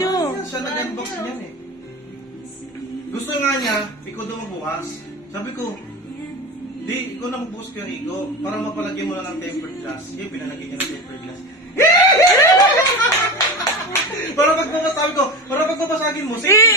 nyo. Siya nag-unbox niyan eh. Gusto nga niya, ikaw daw magbukas. Sabi ko, di, ikaw na magbukas kay Rico para mapalagyan mo lang ng tempered glass. Sige, pinalagyan niya ng tempered glass. Para pagbukas, sabi ko, para pagpapasagin mo, sige.